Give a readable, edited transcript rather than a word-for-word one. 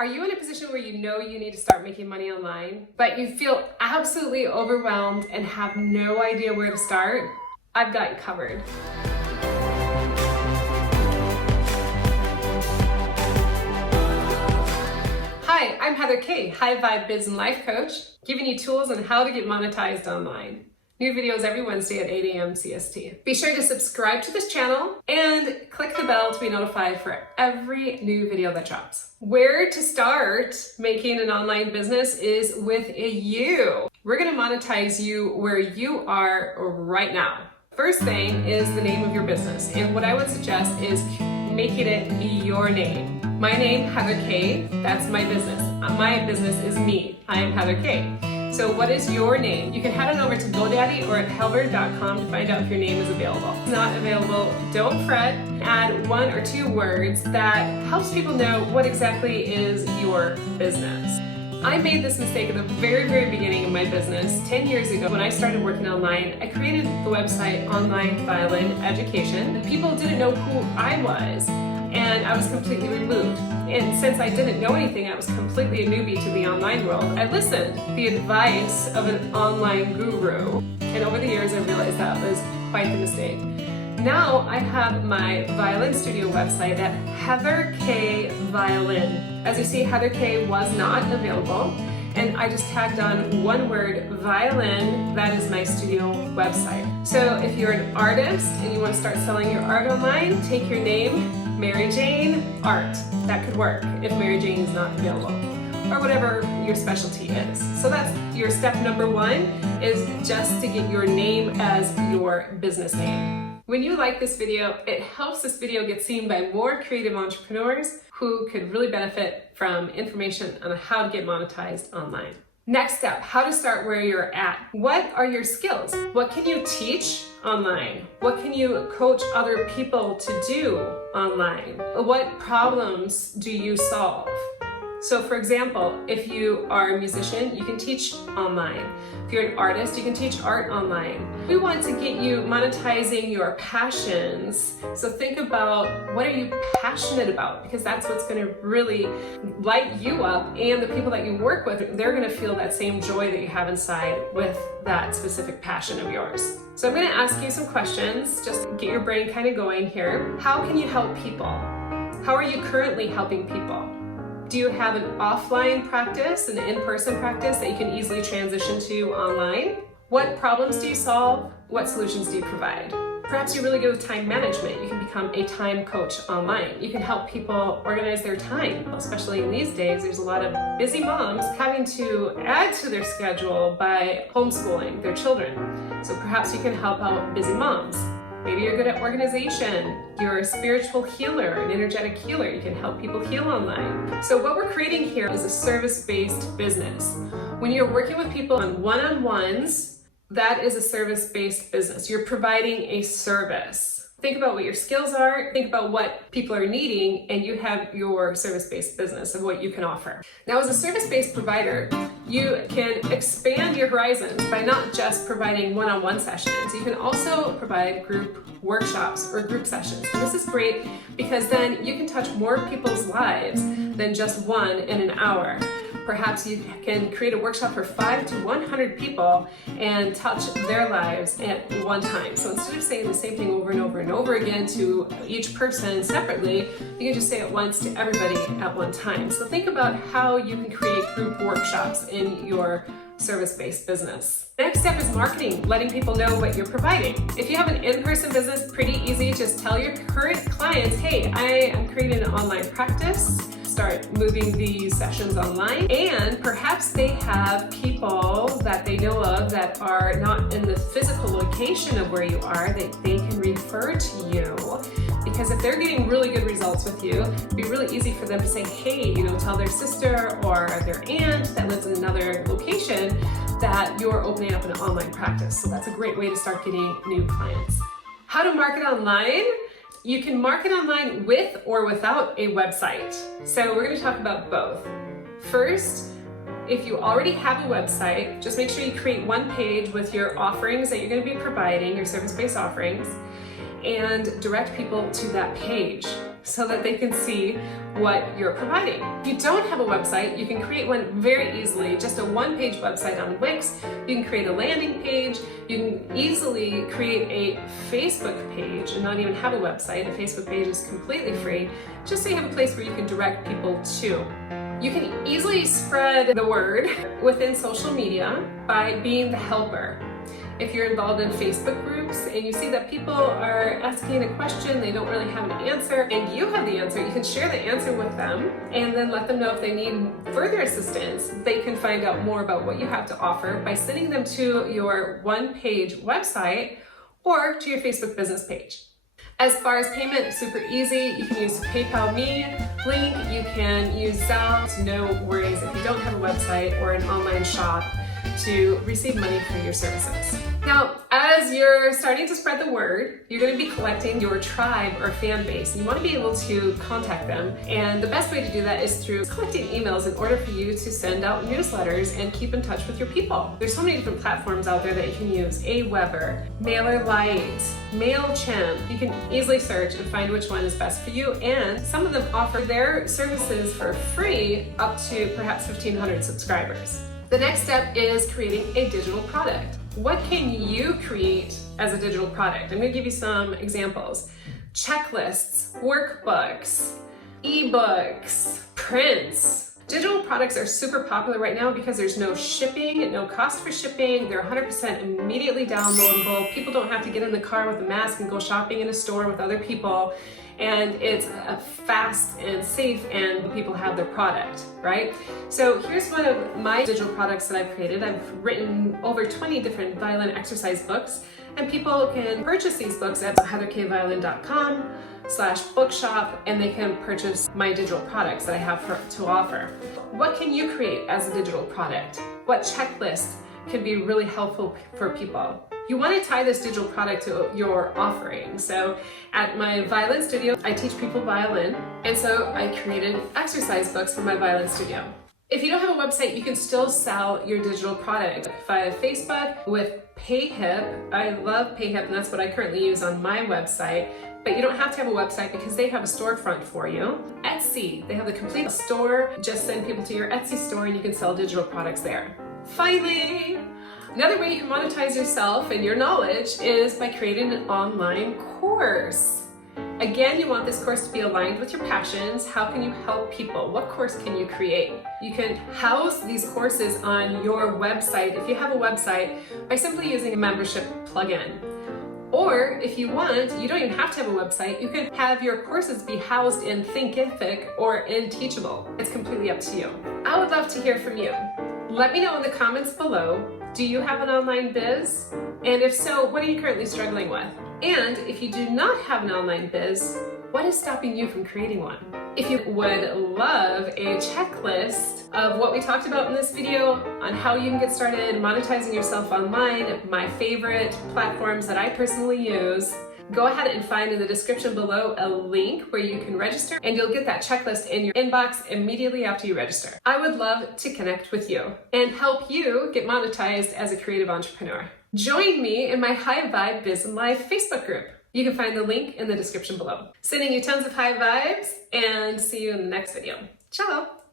Are you in a position where you know you need to start making money online, but you feel absolutely overwhelmed and have no idea where to start? I've got you covered. Hi, I'm Heather Kaye, High Vibe Biz and Life Coach, giving you tools on how to get monetized online. New videos every Wednesday at 8 a.m. CST. Be sure to subscribe to this channel and click the bell to be notified for every new video that drops. Where to start making an online business is with you. We're gonna monetize you where you are right now. First thing is the name of your business. And what I would suggest is making it your name. My name, Heather Kaye, that's my business. My business is me. I am Heather Kaye. So what is your name? You can head on over to GoDaddy or at helver.com to find out if your name is available. If it's not available, don't fret. Add 1 or 2 words that helps people know what exactly is your business. I made this mistake at the very, very beginning of my business 10 years ago when I started working online. I created the website Online Violin Education. People didn't know who I was, and I was completely removed. And since I didn't know anything, I was completely a newbie to the online world. I listened to the advice of an online guru. And over the years, I realized that was quite the mistake. Now I have my violin studio website at Heather Kaye Violin. As you see, Heather Kaye was not available. And I just tagged on one word, violin. That is my studio website. So if you're an artist and you want to start selling your art online, take your name, Mary Jane Art. That could work if Mary Jane is not available, or whatever your specialty is. So that's your step number 1, is just to get your name as your business name. When you like this video, it helps this video get seen by more creative entrepreneurs who could really benefit from information on how to get monetized online. Next step, how to start where you're at. What are your skills? What can you teach online? What can you coach other people to do online? What problems do you solve? So for example, if you are a musician, you can teach online. If you're an artist, you can teach art online. We want to get you monetizing your passions. So think about, what are you passionate about? Because that's what's going to really light you up, and the people that you work with, they're going to feel that same joy that you have inside with that specific passion of yours. So I'm going to ask you some questions, just to get your brain kind of going here. How can you help people? How are you currently helping people? Do you have an offline practice, an in-person practice that you can easily transition to online? What problems do you solve? What solutions do you provide? Perhaps you're really good with time management. You can become a time coach online. You can help people organize their time, especially in these days. There's a lot of busy moms having to add to their schedule by homeschooling their children. So perhaps you can help out busy moms. Maybe you're good at organization. You're a spiritual healer, an energetic healer. You can help people heal online. So what we're creating here is a service-based business. When you're working with people on one-on-ones, that is a service-based business. You're providing a service. Think about what your skills are, think about what people are needing, and you have your service-based business of what you can offer. Now, as a service-based provider, you can expand your horizons by not just providing one-on-one sessions. You can also provide group workshops or group sessions. And this is great because then you can touch more people's lives than just one in an hour. Perhaps you can create a workshop for 5 to 100 people and touch their lives at one time. So instead of saying the same thing over and over and over again to each person separately, you can just say it once to everybody at one time. So think about how you can create group workshops in your service-based business. Next step is marketing, letting people know what you're providing. If you have an in-person business, pretty easy. Just tell your current clients, hey, I am creating an online practice. Start moving these sessions online, and perhaps they have people that they know of that are not in the physical location of where you are that they can refer to you, because if they're getting really good results with you, it'd be really easy for them to say, hey, tell their sister or their aunt that lives in another location that you're opening up an online practice. So that's a great way to start getting new clients. How to market online? You can market online with or without a website. So we're going to talk about both. First, if you already have a website, just make sure you create one page with your offerings that you're going to be providing, your service-based offerings, and direct people to that page. so that they can see what you're providing. If you don't have a website, you can create one very easily, just a one-page website on Wix. You can create a landing page. You can easily create a Facebook page and not even have a website. A Facebook page is completely free, just so you have a place where you can direct people to. You can easily spread the word within social media by being the helper. If you're involved in Facebook groups and you see that people are asking a question, they don't really have an answer, and you have the answer, you can share the answer with them and then let them know if they need further assistance. They can find out more about what you have to offer by sending them to your one-page website or to your Facebook business page. As far as payment, super easy. You can use PayPal Me link, you can use Zelle. No worries if you don't have a website or an online shop to receive money for your services. Now, as you're starting to spread the word, you're going to be collecting your tribe or fan base. You want to be able to contact them, and the best way to do that is through collecting emails in order for you to send out newsletters and keep in touch with your people. There's so many different platforms out there that you can use. Aweber, MailerLite, MailChimp. You can easily search and find which one is best for you, and some of them offer their services for free up to perhaps 1,500 subscribers. The next step is creating a digital product. What can you create as a digital product? I'm going to give you some examples. Checklists, workbooks, ebooks, prints. Digital products are super popular right now because there's no shipping, no cost for shipping. They're 100% immediately downloadable. People don't have to get in the car with a mask and go shopping in a store with other people. And it's fast and safe, and people have their product, right? So here's one of my digital products that I've created. I've written over 20 different violin exercise books, and people can purchase these books at heatherkayeviolin.com/bookshop, and they can purchase my digital products that I have to offer. What can you create as a digital product? What checklist can be really helpful for people? You want to tie this digital product to your offering. So at my violin studio, I teach people violin, and so I created exercise books for my violin studio. If you don't have a website, you can still sell your digital product via Facebook with PayHip. I love PayHip, and that's what I currently use on my website. But you don't have to have a website because they have a storefront for you. Etsy, they have the complete store. Just send people to your Etsy store and you can sell digital products there. Finally, another way you can monetize yourself and your knowledge is by creating an online course. Again, you want this course to be aligned with your passions. How can you help people? What course can you create? You can house these courses on your website, if you have a website, by simply using a membership plugin. Or if you want, you don't even have to have a website, you can have your courses be housed in Thinkific or in Teachable. It's completely up to you. I would love to hear from you. Let me know in the comments below, do you have an online biz? And if so, what are you currently struggling with? And if you do not have an online biz, what is stopping you from creating one? If you would love a checklist of what we talked about in this video on how you can get started monetizing yourself online, my favorite platforms that I personally use, go ahead and find in the description below a link where you can register, and you'll get that checklist in your inbox immediately after you register. I would love to connect with you and help you get monetized as a creative entrepreneur. Join me in my High Vibe Biz and Life Facebook group. You can find the link in the description below. Sending you tons of high vibes, and see you in the next video. Ciao!